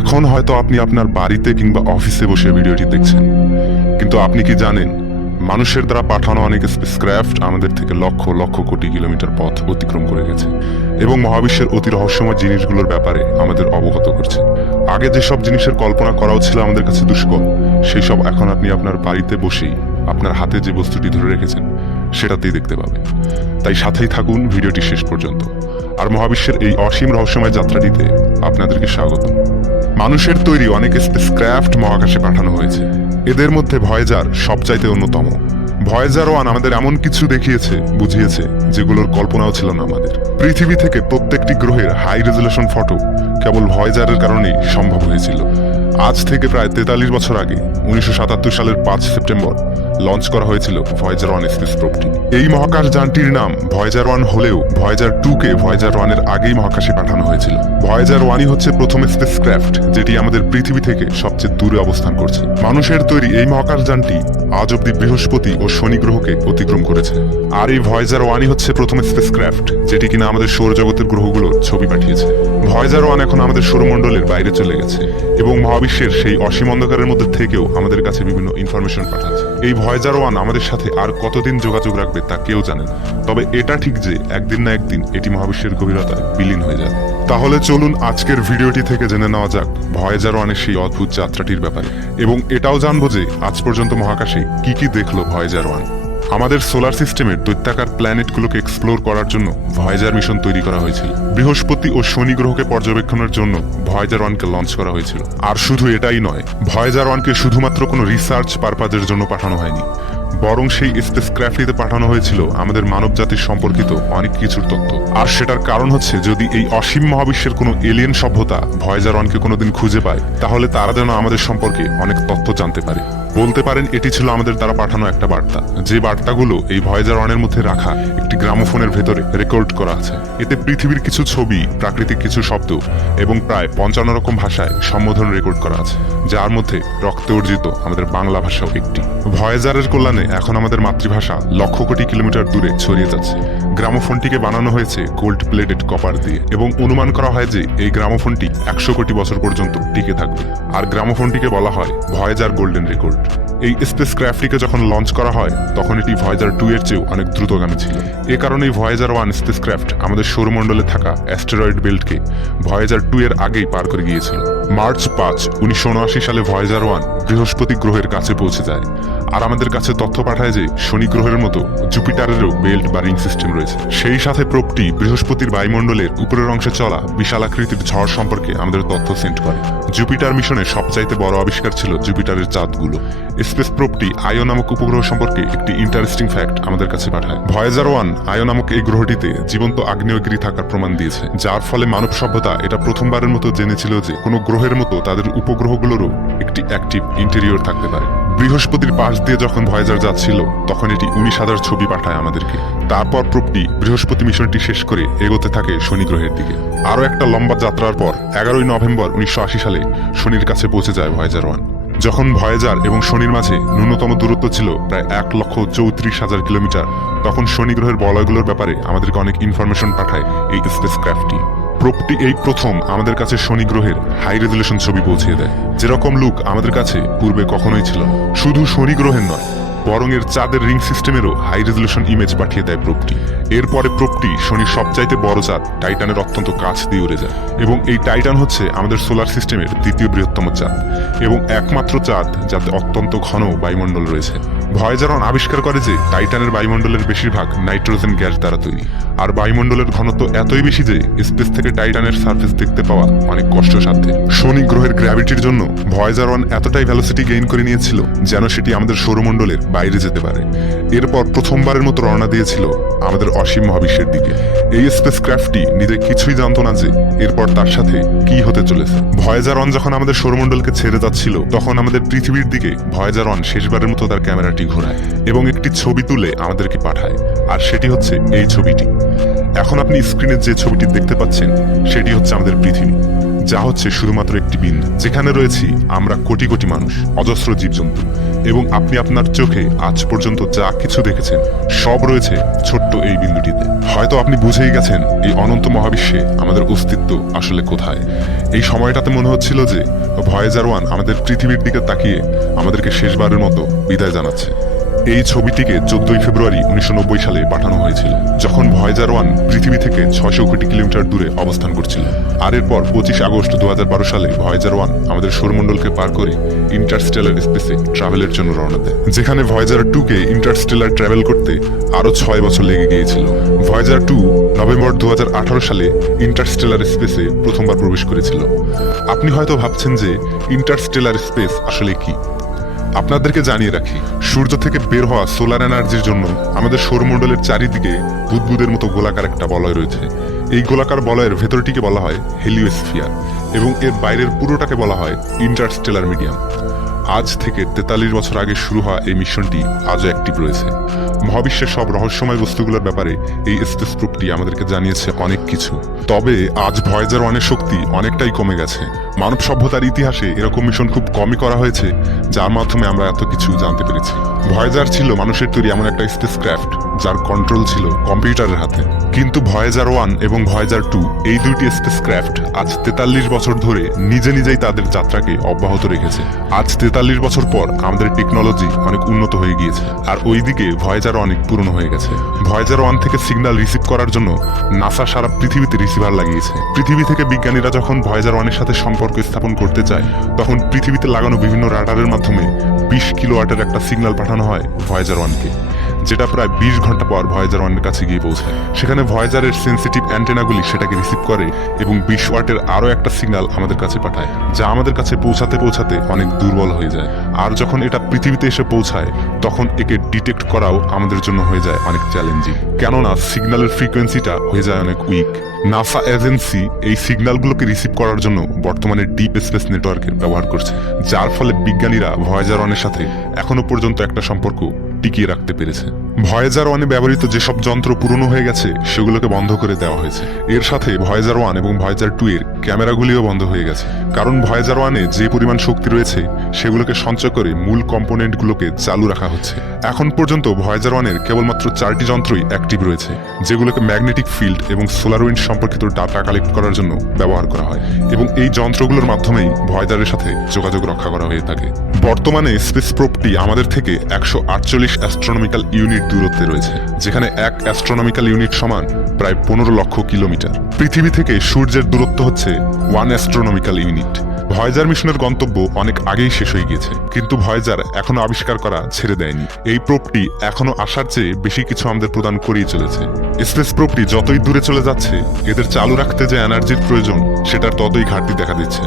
এখন হয়তো আপনি আপনার বাড়িতে কিংবা অফিসে বসে ভিডিওটি দেখছেন, কিন্তু আপনি কি জানেন মানুষের দ্বারা পাঠানো অনেক স্পেসক্রাফট আমাদের থেকে লক্ষ লক্ষ কোটি কিলোমিটার পথ অতিক্রম করে গেছে এবং মহাবিশ্বের অতি রহস্যময় জিনিসগুলোর ব্যাপারে আমাদের অবগত করছে। আগে যেসব জিনিসের কল্পনা করাও ছিল আমাদের কাছে দুষ্কর, সেই সব এখন আপনি আপনার বাড়িতে বসেই আপনার হাতে যে বস্তুটি ধরে রেখেছেন সেটাতেই দেখতে পাবেন। তাই সাথেই থাকুন ভিডিওটি শেষ পর্যন্ত, আর মহাবিশ্বের এই অসীম রহস্যময় যাত্রাটিতে আপনাদেরকে স্বাগত। মানুষের তৈরি অনেক স্পেসক্রাফট মহাকাশে পাঠানো হয়েছে, এদের মধ্যে ভয়েজার সবচাইতে অন্যতম। ভয়েজার 1 আমাদের এমন কিছু দেখিয়েছে, বুঝিয়েছে যেগুলোর কল্পনাও ছিল না আমাদের। পৃথিবী থেকে প্রত্যেকটি গ্রহের হাই রেজুলেশন ফটো কেবল ভয়েজারের কারণেই সম্ভব হয়েছিল। আজ থেকে প্রায় 43 বছর আগে 1977 সালের 5 সেপ্টেম্বর লঞ্চ করা হয়েছিল ভয়েজার 1 স্পেস প্রোবটি। এই মহাকাশ যানটির নাম ভয়েজার 1 হলেও ভয়েজার 2কে ভয়েজার 1 এর আগেই মহাকাশে পাঠানো হয়েছিল। ভয়েজার 1ই হচ্ছে প্রথম স্পেসক্রাফট যেটি আমাদের পৃথিবী থেকে সবচেয়ে দূরে অবস্থান করছে। মানুষের তৈরি এই মহাকাশ যানটি আজ অব্দি বৃহস্পতি ও শনি গ্রহকে অতিক্রম করেছে। আর এই ভয়েজার 1ই হচ্ছে প্রথম স্পেসক্রাফট যেটি কিনা আমাদের সৌরজগতের গ্রহগুলোর ছবি পাঠিয়েছে। ভয়েজার 1 এখন আমাদের সৌরমণ্ডলের বাইরে চলে গেছে এবং মহাবিশ্বের সেই অসীম অন্ধকারের মধ্যে থেকেও আমাদের কাছে বিভিন্ন ইনফরমেশন পাঠাচ্ছে। এই ভয়েজার 1 আমাদের সাথে আর কতদিন যোগাযোগ রাখবে তা কেউ জানে না, তবে এটা ঠিক যে একদিন না একদিন এটি মহাবিশ্বের গভীরতায় বিলীন হয়ে যাবে। তাহলে চলুন আজকের ভিডিওটি থেকে জেনে নেওয়া যাক ভয়েজার 1 এর সেই অদ্ভুত যাত্রাটির ব্যাপারে, এবং এটাও জানবো যে আজ পর্যন্ত মহাকাশে কি কি দেখলো ভয়েজার 1। আমাদের সোলার সিস্টেমের দৈত্যাকার প্ল্যানেটগুলোকে এক্সপ্লোর করার জন্য ভয়েজার মিশন তৈরি করা হয়েছিল। বৃহস্পতি ও শনি গ্রহকে পর্যবেক্ষণের জন্য ভয়েজার 1কে লঞ্চ করা হয়েছিল। আর শুধু এটাই নয়, ভয়েজার 1কে শুধুমাত্র কোনো রিসার্চ পারপাজের জন্য পাঠানো হয়নি, বরং সেই স্পেসক্রাফটটিতে পাঠানো হয়েছিল আমাদের মানব জাতির সম্পর্কিত অনেক কিছুর তথ্য। আর সেটার কারণ হচ্ছে, যদি এই অসীম মহাবিশ্বের কোনো এলিয়েন সভ্যতা ভয়েজার 1কে কোনোদিন খুঁজে পায়, তাহলে তারা যেন আমাদের সম্পর্কে অনেক তথ্য জানতে পারে। বলতে পারেন এটি ছিল আমাদের দ্বারা পাঠানো একটা বার্তা, যে বার্তাগুলো এই ভয়েজার 1 এর মধ্যে রাখা একটি গ্রামোফোনের ভেতরে রেকর্ড করা আছে। এতে পৃথিবীর কিছু ছবি, প্রাকৃতিক কিছু শব্দ এবং প্রায় 55 রকম ভাষায় সম্বোধন রেকর্ড করা আছে, যার মধ্যে রক্তে অর্জিত আমাদের বাংলা ভাষাও একটি। ভয়েজারের কল্যাণে এখন আমাদের মাতৃভাষা লক্ষ কোটি কিলোমিটার দূরে ছড়িয়ে যাচ্ছে। গ্রামোফোনটিকে বানানো হয়েছে গোল্ড প্লেটেড কপার দিয়ে, এবং অনুমান করা হয় যে এই গ্রামোফোনটি 100 কোটি বছর পর্যন্ত টিকে থাকবে। আর গ্রামোফোনটিকে বলা হয় ভয়েজার গোল্ডেন রেকর্ড। এই স্পেসক্রাফটটিকে যখন লঞ্চ করা হয় তখন এটি ভয়েজার 2 এর চেয়েও অনেক দ্রুতগামী ছিল। এ কারণেই ভয়েজার 1 স্পেসক্রাফট আমাদের সৌরমণ্ডলে থাকা অ্যাস্টেরয়েড বেল্টকে ভয়েজার 2 এর আগেই পার করে গিয়েছিল। মার্চ 5, 1979 সালে ভয়েজার 1 বৃহস্পতি গ্রহের কাছে পৌঁছে যায়, আর আমাদের কাছে তথ্য পাঠায় যে শনি গ্রহের মতো জুপিটারেরও বেল্ট বা রিং সিস্টেম রয়েছে। সেই সাথে প্রোবটি বৃহস্পতির বায়ুমণ্ডলের উপরের অংশে চলা বিশাল আকৃতির ঝড় সম্পর্কে আমাদের তথ্য সেন্ড করে। জুপিটার মিশনের সবচাইতে বড় আবিষ্কার ছিল জুপিটারের চাঁদগুলো। স্পেস প্রোবটি আয়ো নামক উপগ্রহ সম্পর্কে একটি ইন্টারেস্টিং ফ্যাক্ট আমাদের কাছে পাঠায়। ভয়েজার 1 আয়ো নামক এই গ্রহটিতে জীবন্ত আগ্নেয়গিরি থাকার প্রমাণ দিয়েছে, যার ফলে মানব সভ্যতা এটা প্রথমবারের মতো জেনেছিল যে কোনো গ্রহের মতো তাদের উপগ্রহগুলোরও একটি অ্যাক্টিভ ইন্টেরিয়র থাকতে পারে। বৃহস্পতির পাশ দিয়ে যখন ভয়েজার যাচ্ছিল তখন এটি 19,000 ছবি পাঠায় আমাদেরকে। তারপর প্রোবটি বৃহস্পতি মিশনটি শেষ করে এগোতে থাকে শনি গ্রহের দিকে। আরও একটা লম্বা যাত্রার পর 11 নভেম্বর 1980 সালে শনির কাছে পৌঁছে যায় ভয়েজার 1। যখন ভয়েজার এবং শনির মাঝে ন্যূনতম দূরত্ব ছিল প্রায় 1,34,000 কিলোমিটার, তখন শনি গ্রহের বলয়গুলোর ব্যাপারে আমাদেরকে অনেক ইনফরমেশন পাঠায় এই স্পেসক্রাফটটি। প্রোবটি এই প্রথম আমাদের কাছে শনি গ্রহের হাই রেজুলেশন ছবি পৌঁছে দেয়, যেরকম লুক আমাদের কাছে পূর্বে কখনোই ছিল না। শুধু শনি গ্রহের নয়, বরং এর চাঁদের রিং সিস্টেমেরও হাই রেজুলেশন ইমেজ পাঠিয়ে দেয় প্রোবটি। এরপরে প্রোবটি শনির সবচাইতে বড় চাঁদ টাইটানের অত্যন্ত কাছ দিয়ে উড়ে যায়, এবং এই টাইটান হচ্ছে আমাদের সোলার সিস্টেমের দ্বিতীয় বৃহত্তম চাঁদ এবং একমাত্র চাঁদ যাতে অত্যন্ত ঘন বায়ুমণ্ডল রয়েছে। ভয়েজার 1 আবিষ্কার করে যে টাইটানের বায়ুমণ্ডলের বেশিরভাগ নাইট্রোজেন গ্যাস দ্বারা তৈরি, আর বায়ুমণ্ডলের ঘনত্ব এতই বেশি যে স্পেস থেকে টাইটানের সার্ফেস দেখতে পাওয়া অনেক কষ্টসাধ্য। শনি গ্রহের গ্র্যাভিটির জন্য ভয়েজার 1 এতটাই ভ্যালোসিটি গেইন করে নিয়েছিল যেন সেটি আমাদের সৌরমণ্ডলের বাইরে যেতে পারে। এরপর প্রথমবারের মতো রওনা দিয়েছিল আমাদের অসীম মহাবিশ্বের দিকে। এই স্পেসক্রাফটটি নিজে কিছুই জানতো না যে এরপর তার সাথে কি হতে চলেছে। ভয়েজার 1 যখন আমাদের সৌরমণ্ডলকে ছেড়ে যাচ্ছিল তখন আমাদের পৃথিবীর দিকে ভয়েজার 1 শেষবারের মতো তার ক্যামেরাটি ঘোরায় এবং একটি ছবি তুলে আমাদেরকে পাঠায়, আর সেটি হচ্ছে এই ছবিটি। এখন আপনি স্ক্রিনে যে ছবিটি দেখতে পাচ্ছেন সেটি হচ্ছে আমাদের পৃথিবী, যা হচ্ছে শুধুমাত্র একটি বিন্দু, যেখানে রয়েছি আমরা কোটি কোটি মানুষ, অজস্র জীবজন্তু এবং আপনি আপনার চোখে আজ পর্যন্ত যা কিছু দেখেছেন সব রয়েছে ছোট্ট এই বিন্দুটিতে। হয়তো আপনি বুঝেই গেছেন এই অনন্ত মহাবিশ্বে আমাদের অস্তিত্ব আসলে কোথায়। এই সময়টাতে মনে হচ্ছিল যে ভয়েজার 1 আমাদের পৃথিবীর দিকে তাকিয়ে আমাদেরকে শেষবারের মতো বিদায় জানাচ্ছে। এই ছবিটিকে 14 ফেব্রুয়ারি 1990 সালে পাঠানো হয়েছিল, যখন ভয়েজার 1 পৃথিবী থেকে 600 কোটি কিলোমিটার দূরে অবস্থান করছিল। আর এরপর 25 আগস্ট 2012 সালে ভয়েজার 1 আমাদের সৌরমণ্ডলকে পার করে ইন্টারস্টেলার স্পেসে ট্রাভেলের জন্য রওনা দেয়, যেখানে ভয়েজার 2-কে ইন্টারস্টেলার ট্রাভেল করতে আরো 6 বছর লেগে গিয়েছিল। ভয়েজার 2 নভেম্বর 2018 সালে ইন্টারস্টেলার স্পেসে প্রথমবার প্রবেশ করেছিল। আপনি হয়তো ভাবছেন যে ইন্টারস্টেলার স্পেস আসলে কি। আপনাদেরকে জানিয়ে রাখি, সূর্য থেকে বের হওয়া সোলার এনার্জির জন্য আমাদের সৌরমণ্ডলের চারিদিকে বুদবুদের মতো গোলাকার একটা বলয় রয়েছে। এই গোলাকার বলয়ের ভেতরটিকে বলা হয় হেলিওস্ফিয়ার এবং এর বাইরের পুরোটাকে বলা হয় ইন্টারস্টেলার মিডিয়াম। আজ থেকে 43 বছর আগে শুরু হওয়া এই মিশনটি আজও অ্যাক্টিভ রয়েছে। মহাবিশ্বের সব রহস্যময় বস্তুগুলোর ব্যাপারে এই স্পেস প্রোবটি আমাদেরকে জানিয়েছে অনেক কিছু। তবে আজ ভয়েজার 1-এর শক্তি অনেকটাই কমে গেছে। মানব সভ্যতার ইতিহাসে এরকম মিশন খুব কমই করা হয়েছে, যার মাধ্যমে আমরা এত কিছু জানতে পেরেছি। ভয়েজার ছিল মানুষের তৈরি এমন একটা স্পেসক্রাফট যার কন্ট্রোল ছিল কম্পিউটারের হাতে। কিন্তু ভয়েজার 1 এবং ভয়েজার 2 এই দুইটি স্পেসক্রাফট আজ 43 বছর ধরে নিজে নিজেই তাদের যাত্রাকে অব্যাহত রেখেছে। আজ 43 বছর পর আমাদের টেকনোলজি অনেক উন্নত হয়ে গিয়েছে, আর ওইদিকে ভয়েজার অনেক পুরনো হয়ে গেছে। ভয়েজার 1 থেকে সিগন্যাল রিসিভ করার জন্য নাসা সারা পৃথিবীতে রিসিভার লাগিয়েছে। পৃথিবী থেকে বিজ্ঞানীরা যখন ভয়েজার 1-এর সাথে সম্পর্ক স্থাপন করতে চায়, তখন পৃথিবীতে লাগানো বিভিন্ন রাডারের মাধ্যমে 20 কিলোওয়াটের একটা সিগন্যাল পাঠানো হয় ভয়েজার 1-কে, যেটা প্রায় 20 ঘন্টা পর ভয়েজার 1-এর কাছে গিয়ে পৌঁছায়। সেখানে ভয়েজারের সেন্সিটিভ অ্যান্টেনাগুলি সেটাকে রিসিভ করে এবং 20 ওয়াটের আরও একটা সিগন্যাল আমাদের কাছে পাঠায়, যা আমাদের কাছে পৌঁছাতে পৌঁছাতে অনেক দুর্বল হয়ে যায়। আর যখন এটা পৃথিবীতে এসে পৌঁছায়, তখন একে ডিটেক্ট করাও আমাদের জন্য হয়ে যায় অনেক চ্যালেঞ্জিং, কেননা সিগন্যালের ফ্রিকোয়েন্সিটা হয়ে যায় অনেক উইক। নাসা এজেন্সি এই সিগন্যালগুলোকে রিসিভ করার জন্য বর্তমানে ডিপ স্পেস নেটওয়ার্কের ব্যবহার করছে, যার ফলে বিজ্ঞানীরা ভয়েজার 1-এর সাথে এখনো পর্যন্ত একটা সম্পর্ক টিকিয়ে রাখতে পেরেছে। ভয়েজার 1-এ ব্যবহৃত যেসব যন্ত্র পুরনো হয়ে গেছে সেগুলোকে বন্ধ করে দেওয়া হয়েছে। এর সাথে ভয়েজার 1 এবং ভয়েজার 2-এর ক্যামেরাগুলিও বন্ধ হয়ে গেছে, কারণ ভয়েজার 1-এ যে পরিমাণ শক্তি রয়েছে সেগুলোকে সঞ্চয় করে মূল কম্পোনেন্টগুলোকে চালু রাখা হচ্ছে। এখন পর্যন্ত ভয়েজার 1-এর কেবলমাত্র 4টি যন্ত্রই অ্যাক্টিভ রয়েছে, যেগুলোকে ম্যাগনেটিক ফিল্ড এবং সোলার উইন্ড সম্পর্কিত ডাটা কালেক্ট করার জন্য ব্যবহার করা হয়, এবং এই যন্ত্রগুলোর মাধ্যমেই ভয়েজারের সাথে যোগাযোগ রক্ষা করা হয়ে থাকে। বর্তমানে স্পেস প্রোবটি আমাদের থেকে 148 অ্যাস্ট্রোনমিক্যাল ইউনিট দূরত্বে রয়েছে, যেখানে এক অ্যাস্ট্রোনমিক্যাল ইউনিট সমান প্রায় 15 লক্ষ কিলোমিটার। পৃথিবী থেকে সূর্যের দূরত্ব হচ্ছে 1 অ্যাস্ট্রোনমিক্যাল ইউনিট। ভয়েজার মিশনের গন্তব্য অনেক আগেই শেষ হয়ে গিয়েছে, কিন্তু ভয়েজার এখনো আবিষ্কার করা ছেড়ে দেয়নি। এই প্রোবটি এখনো আসার চেয়ে বেশি কিছু আমাদের প্রদান করেই চলেছে। স্পেস প্রোবটি যতই দূরে চলে যাচ্ছে, এদের চালু রাখতে যে এনার্জির প্রয়োজন সেটার ততই ঘাটতি দেখা দিচ্ছে।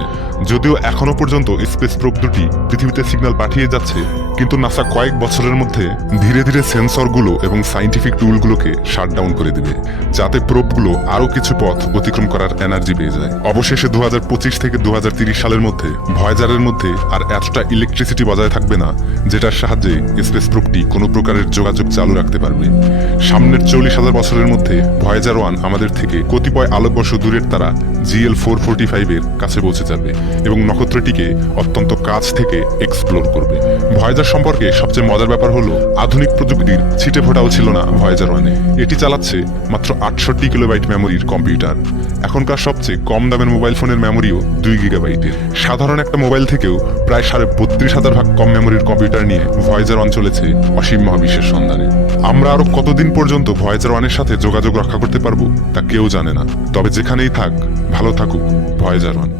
যদিও এখনো পর্যন্ত স্পেস প্রোব দুটি পৃথিবীতে সিগন্যাল পাঠিয়ে যাচ্ছে, কিন্তু নাসা কয়েক বছরের মধ্যে ধীরে ধীরে সেন্সরগুলো এবং সাইন্টিফিক টুলগুলোকে শাটডাউন করে দিবে, যাতে প্রোবগুলো আরো কিছু পথ অতিক্রম করার এনার্জি পেয়ে যায়। অবশেষে 2025 থেকে 2030 সালের মধ্যে ভয়েজারের মধ্যে আর এতটা ইলেকট্রিসিটি বজায় থাকবে না, যেটার সাহায্যে স্পেস প্রোবটি কোনো প্রকারের যোগাযোগ চালু রাখতে পারবে। সামনের 40,000 বছরের মধ্যে ভয়েজার 1 আমাদের থেকে কতিপয় আলোকবর্ষ দূরের তারা GL445-এর কাছে পৌঁছে যাবে এবং নক্ষত্রটিকে অত্যন্ত কাছ থেকে এক্সপ্লোর করবে। ভয়েজার সম্পর্কে সবচেয়ে মজার ব্যাপার হলো, আধুনিক প্রযুক্তির ছিটে ফোটাও ছিল না ভয়েজার 1-এ। এটি চালাচ্ছে মাত্র 68 কিলোবাইট মেমোরির কম্পিউটার। এখনকার সবচেয়ে কম দামের মোবাইল ফোনের মেমোরিও 2 গিগাবাইটের। সাধারণ একটা মোবাইল থেকেও প্রায় 32,500 ভাগ কম মেমোরির কম্পিউটার নিয়ে ভয়েজার 1 চলেছে অসীম মহাবিশ্বের সন্ধানে। আমরা আরো কতদিন পর্যন্ত ভয়েজার 1-এর সাথে যোগাযোগ রক্ষা করতে পারবো তা কেউ জানে না। তবে যেখানেই থাক, ভালো থাকুক ভয়েজার 1।